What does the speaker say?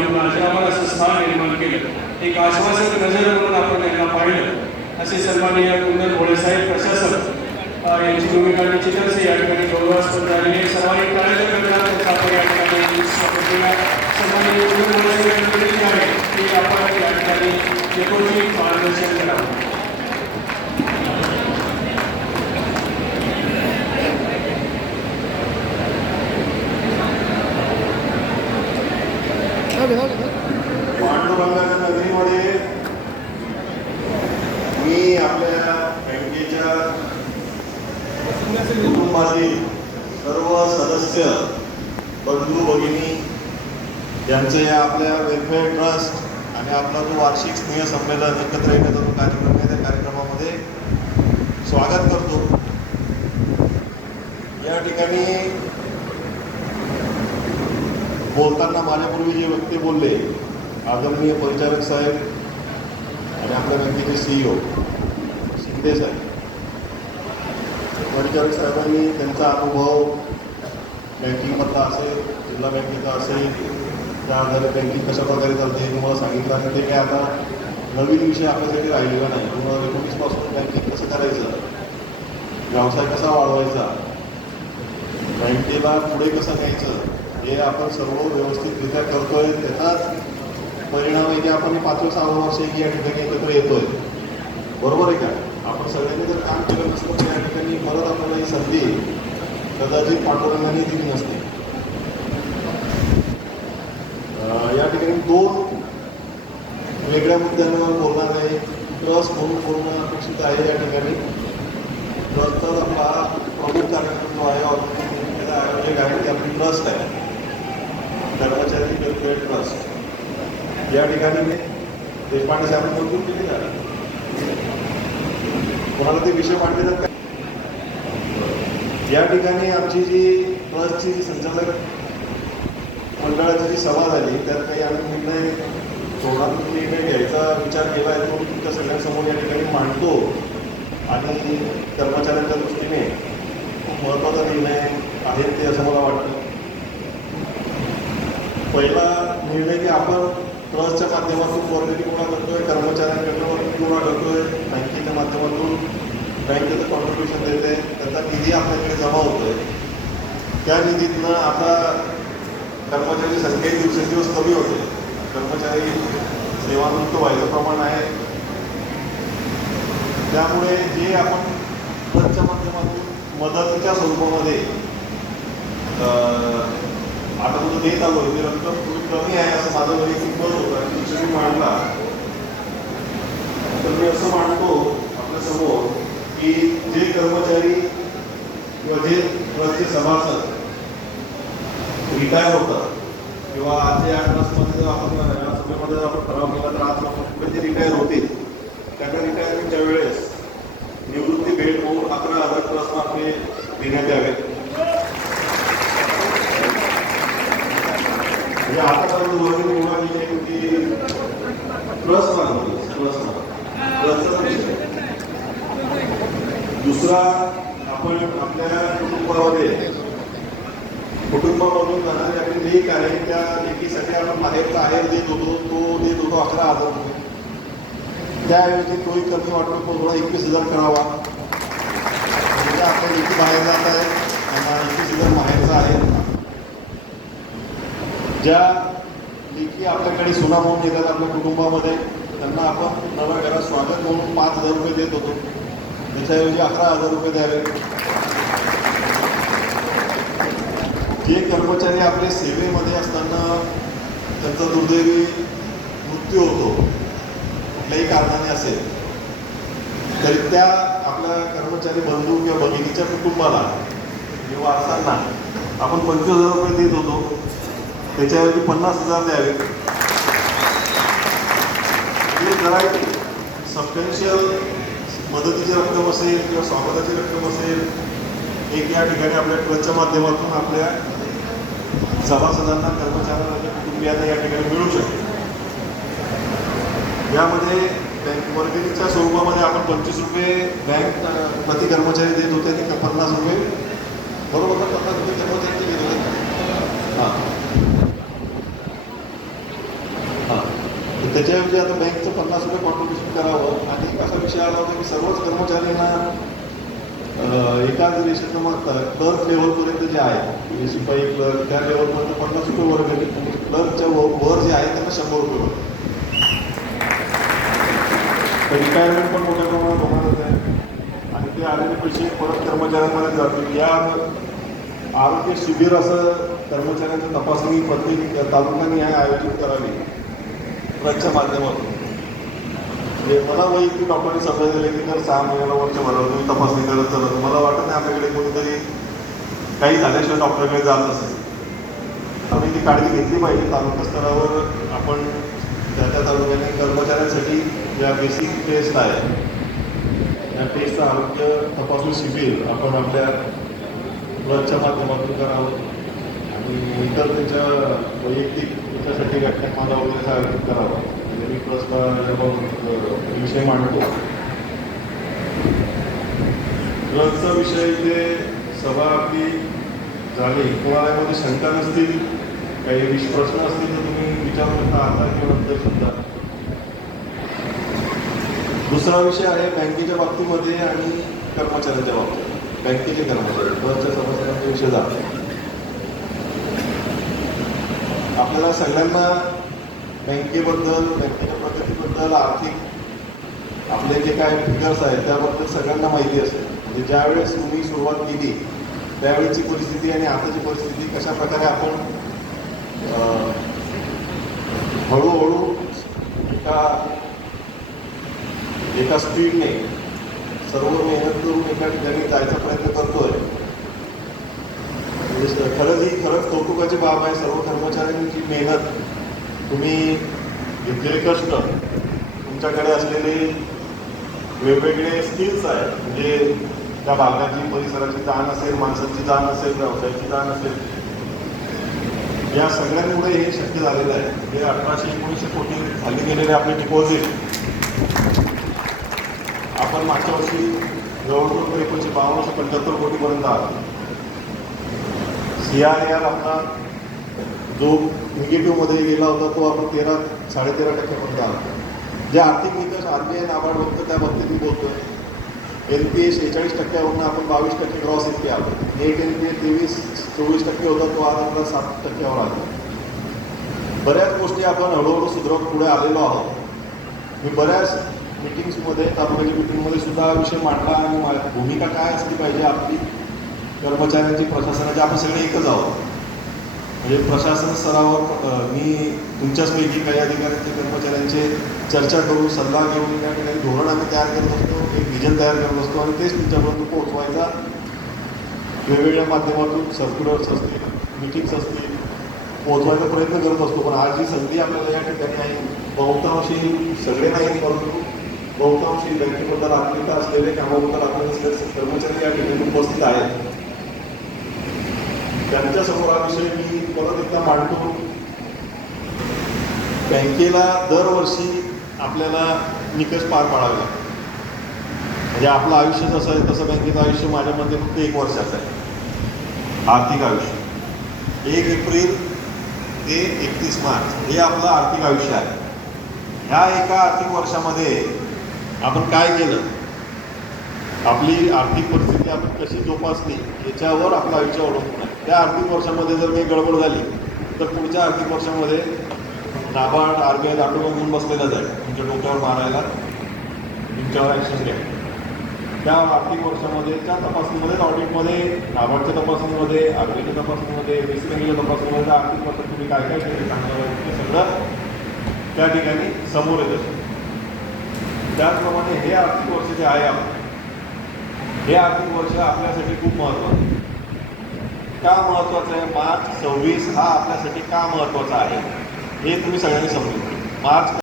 पाहिजे माझ्या आम्हाला असं स्थान निर्माण केलं. एक आश्वासक नजर म्हणून आपण त्यांना पाहिलं. असे सन्माननीय कुंदन भोळेसाहेब प्रशासक यांची भूमिका निश्चितच या ठिकाणी गौरवास्पद झालेली आहे. सर्वांनी टाळ्या करण्यात आपण या ठिकाणी स्वागत करूया. सन्माननीय कुंदन भोळेसाहेब यांची आहे की आपण या ठिकाणी यथोचित मार्गदर्शन करावं. आपल्या बँकेच्या कुटुंबातील सर्व सदस्य बंधू भगिनी यांचे या आपल्या वेलफेअर ट्रस्ट आणि आपला जो वार्षिक स्नेह संमेलन एकत्र येण्याचा जो कार्यक्रम आहे त्या कार्यक्रमामध्ये स्वागत करतो. या ठिकाणी बोलताना माझ्यापूर्वी जे व्यक्ती बोलले आदरणीय परिचारक साहेब आणि आपल्या बँकेचे सीईओ शिंदे आहे परिचारक साहेबांनी त्यांचा अनुभव बँकिंगमधला असेल जिल्हा बँकेचा असेल त्या आधारे बँकिंग कशा प्रकारे चालते तुम्हाला सांगितलं आणि ते काय आता नवीन विषय आपल्यासाठी राहिलेला नाही. दोन हजार एकोणीसपासून बँकिंग कसं करायचं? व्यवसाय कसा वाढवायचा? बँकेला पुढे कसं न्यायचं? हे आपण सर्व व्यवस्थितरित्या करतोय. त्याचाच परिणाम आहे की आपण हे पाचवं सहावं वर्ष आहे की या ठिकाणी एकत्र येतोय. बरोबर आहे का? आपण सगळ्यांनी जर काम केलं नसतं तर या ठिकाणी परत आपल्याला ही संधी कदाचित पांडुरंगाने दिली नसते. या ठिकाणी दोन वेगळ्या मुद्द्यांवर बोलणार आहे. ट्रस्ट म्हणून बोलणं अपेक्षित आहे या ठिकाणी. ट्रस्टचा आपला प्रमुख कार्यक्रम जो आहे ऑर्गनायझेशन बँकेचा आयोजक आहे ते आपली ट्रस्ट आहे. कर्मचारी वेलफेअर ट्रस्ट. या ठिकाणी मी देशपांडे साहेब मंजूर केली जाणार कोणाला ते विषय मांडले जात या ठिकाणी आमची जी ट्रस्टची जी संचालक मंडळाची जी सभा झाली त्यात काही आम्ही निर्णय धोरणात्मक निर्णय घ्यायचा विचार केला आहे तो तुमच्या सगळ्यांसमोर या ठिकाणी मांडतो. आणि कर्मचाऱ्यांच्या दृष्टीने खूप महत्त्वाचा निर्णय आहे ते असं मला वाटतं. पहिला निर्णय की आपण ट्रस्टच्या माध्यमातून वर्गणी गोळा करतोय कर्मचाऱ्यांकडनं गुन्हा गोळा करतोय बँकेच्या माध्यमातून बँकेचं कॉन्ट्रीब्युशन देते त्याचा निधी आपल्याकडे जमा होतोय. त्या निधीतनं आता कर्मचारी संख्या दिवसेंदिवस कमी होते. कर्मचारी सेवानिवृत्त व्हायचं प्रमाण आहे. त्यामुळे जे आपण ट्रस्टच्या माध्यमातून मदतीच्या स्वरूपामध्ये अं, आता तुझं देत आलो मी रक्कम कमी आहे असं माझं वैयक्तिक मत होतं. आणि मी मांडला. तर मी असं मांडतो आपल्यासमोर की जे कर्मचारी किंवा जे ट्रस्टचे सभासद रिटायर होतात किंवा आज या ट्रस्टमध्ये जर आपण सभेमध्ये जर आपण ठराव केला तर आज आपण जे रिटायर होतील त्याकडे रिटायरमेंटच्या वेळेस निवृत्ती भेट होऊन अकरा हजार ट्रस्ट आपले देण्यात यावेत. म्हणजे आतापर्यंत वर्गणी कोणाची आहे की ट्रस्ट मानतो ट्रस्ट प्लस दुसरा आपण आपल्या कुटुंबामध्ये कुटुंबामधून जाणारे आपली लेख आहे त्या लेखीसाठी आपण बाहेरचा आहेर देत होतो तो देत होतो अकरा हजार रुपये त्याऐवजी तोही कमी वाटतो तो थोडा एकवीस हजार करावा. म्हणजे आपल्या लेखी बाहेर जात आहे एकवीस हजार बाहेरचा आहे. ज्या लेखी आपल्याकडे सोना म्हणून येतात आपल्या कुटुंबामध्ये त्यांना आपण नव्या घरात स्वागत म्हणून पाच हजार रुपये देत होतो. त्याच्याऐवजी अकरा हजार रुपये द्यावे. जे कर्मचारी आपल्या सेवेमध्ये असताना त्यांचा दुर्दैवी मृत्यू होतो कुठल्याही कारणाने असेल तरी त्या आपल्या कर्मचारी बंधू किंवा भगिनीच्या कुटुंबाला किंवा वारसांना आपण पंचवीस हजार रुपये देत होतो. त्याच्याऐवजी पन्नास हजार द्यावे. हे जरा सबस्टन्शियल मदतीची रक्कम असेल किंवा स्वागताची रक्कम असेल एक या ठिकाणी आपल्या ट्रस्टच्या माध्यमातून आपल्या सभासदांना कर्मचाऱ्यांना आणि कुटुंबियांना या ठिकाणी मिळू शकते. यामध्ये बँक वर्गणीच्या स्वरूपामध्ये आपण पंचवीस रुपये बँक प्रति कर्मचारी देत होते आणि पन्नास रुपये. बरोबर पन्नास रुपये कर्मचारी हां. त्याच्याऐवजी आता बँकचं पन्नास रुपये कॉन्ट्रीब्युशन करावं आणि असा विषय आला होता की सर्वच कर्मचाऱ्यांना एकाच रेषेचं मग क्लर्क लेवलपर्यंत जे आहे म्हणजे शिपाई क्लर्क त्या लेवलपर्यंत पन्नास रुपये वर गेले. क्लर्कच्या वर जे आहे त्यांना शंभर रुपये वर्ग रिटायरमेंट पण मोठ्या प्रमाणात होणारच आहे आणि ते आलेले पैसे परत कर्मचाऱ्यांमध्ये जातील. या आरोग्य शिबिर असं कर्मचाऱ्यांची तपासणी प्रत्येक तालुक्याने आहे आयोजित करावी. प्रच्या माध्यमातून. म्हणजे मला वैयक्तिक डॉक्टरने सल्ला दिले की तर सहा महिन्याला वरच्या भरावर तुम्ही तपासणी करत चालत तर मला वाटत नाही आपल्याकडे कोणीतरी काही झाल्याशिवाय डॉक्टरकडे जात असेल आम्ही ती काळजी घेतली पाहिजे. तालुका स्तरावर आपण त्या त्या तालुक्याने कर्मचाऱ्यांसाठी ज्या बेसिक टेस्ट आहे त्या टेस्टचं आरोग्य तपासणी शिबिर आपण आपल्या ब्लडच्या माध्यमातून करावं. आणि इतर त्यांच्या वैयक्तिक त्याच्यासाठी व्याख्यानमाला वगैरे आयोजित करावा. म्हणजे मी प्लसला जेव्हा विषय मांडतो ड्रग्सचा विषय इथे सभा आपली झाली. कोणाला यामध्ये शंका नसतील काही विश प्रश्न असतील तर तुम्ही विचारू शकता. आता किंवा नंतर सुद्धा. दुसरा विषय आहे बँकेच्या बाबतीमध्ये आणि कर्मचाऱ्यांच्या बाबतीत. बँकेचे कर्मचारी ड्रग्सच्या समस्यांचा विषय झाला. आपल्याला सगळ्यांना बँकेबद्दल बँकेच्या प्रगतीबद्दल आर्थिक आपले जे काय फिगर्स आहेत त्याबद्दल सगळ्यांना माहिती असेल म्हणजे ज्यावेळेस तुम्ही सुरुवात केली त्यावेळेची परिस्थिती आणि आताची परिस्थिती कशा प्रकारे आपण हळूहळू एका एका स्पीडने सर्व मेहनत करून एका ठिकाणी जायचा प्रयत्न करतोय म्हणजे स- खरंच ही खरंच बाब आहे सर्व कर्मचाऱ्यांची मेहनत. तुम्ही घेतलेले कष्ट तुमच्याकडे असलेले वेगवेगळे स्किल्स आहेत म्हणजे त्या भागाची परिसराची ताण असेल माणसाची ताण असेल व्यवसायाची ताण असेल या सगळ्यांमुळे हे शक्य झालेलं आहे. हे अठराशे एकोणीसशे कोटी खाली गेलेले आपले डिपॉझिट आपण मागच्या वर्षी जवळजवळ एकोणीसशे बावन्नशे पंच्याहत्तर कोटीपर्यंत आलो सी आर आर आपला जो निगेटिव्हमध्ये गेला होता तो आपण तेरा साडेतेरा टक्क्यापर्यंत आला. जे आर्थिक निकष आर बी आय नाबार्ड बघतो त्या बाबतीत मी बोलतोय एन पी ए शेहेचाळीस टक्क्यावरून आपण बावीस टक्के क्रॉस एन पी आलो. नेट एन पी ए तेवीस चोवीस टक्के होता तो आज आपला सात टक्क्यावर आला. बऱ्याच गोष्टी आपण हळूहळू सुधारत पुढे आलेलो आहोत. मी बऱ्याच मिटिंग्समध्ये तालुक्याच्या मिटिंगमध्ये सुद्धा हा विषय मांडला आणि भूमिका काय असली पाहिजे आपली कर्मचाऱ्यांची प्रशासनाची आपण सगळे एकच आहोत. म्हणजे प्रशासन स्तरावर मी तुमच्याचपैकी काही अधिकाऱ्यांचे कर्मचाऱ्यांचे चर्चा करून सल्ला घेऊन त्या ठिकाणी धोरण आम्ही तयार करत असतो एक विजन तयार करत असतो आणि तेच तुमच्यापर्यंत पोहोचवायचा वेगवेगळ्या माध्यमातून सर्क्युलर्स असतील मिटिंग्स असतील पोहोचवायचा प्रयत्न करत असतो. पण आज जी संधी आपल्याला या ठिकाणी आहे बहुतांशी सगळे नाही परंतु बहुतांशी बँकेबद्दल आत्मीयता असलेले कामाबद्दल आपल्याला असलेले कर्मचारी या ठिकाणी उपस्थित आहेत. त्यांच्यासमोर हा विषय मी परत एकदा मांडतो. बँकेला दरवर्षी आपल्याला निकष पार पाडावे लागतात. म्हणजे आपलं आयुष्य जसं आहे तसं बँकेचं आयुष्य माझ्या मते फक्त एक वर्षाचं आहे. आर्थिक आयुष्य. एक एप्रिल ते एकतीस मार्च हे आपलं आर्थिक आयुष्य आहे. ह्या एका आर्थिक वर्षामध्ये आपण काय केलं? आपली आर्थिक परिस्थिती आपण कशी जोपासली याच्यावर आपलं आयुष्य अवलंबून आहे. त्या आर्थिक वर्षामध्ये जर काही गडबड झाली तर पुढच्या आर्थिक वर्षामध्ये नाबार्ड आर बी आय दाटून घेऊन बसलेला जाईल. तुमच्या डोक्यावर मारायला तुमच्यावर ॲक्शन घ्या. त्या आर्थिक वर्षामध्ये त्या तपासणीमध्ये ऑडिटमध्ये नाबार्डच्या तपासणीमध्ये आर बी आयच्या तपासणीमध्ये बेसी बँकेच्या तपासणीमध्ये त्या आर्थिक वर्षात तुम्ही काय काय केले चांगलं ते सगळं त्या ठिकाणी समोर येत. असेल त्याचप्रमाणे हे आर्थिक वर्ष जे आहे आपण हे आर्थिक वर्ष आपल्यासाठी खूप महत्त्वाचं आहे. का महत्त्वाचं आहे? मार्च सव्वीस हा आपल्यासाठी का महत्त्वाचा आहे? हे तुम्ही सगळ्यांनी समजून मार्च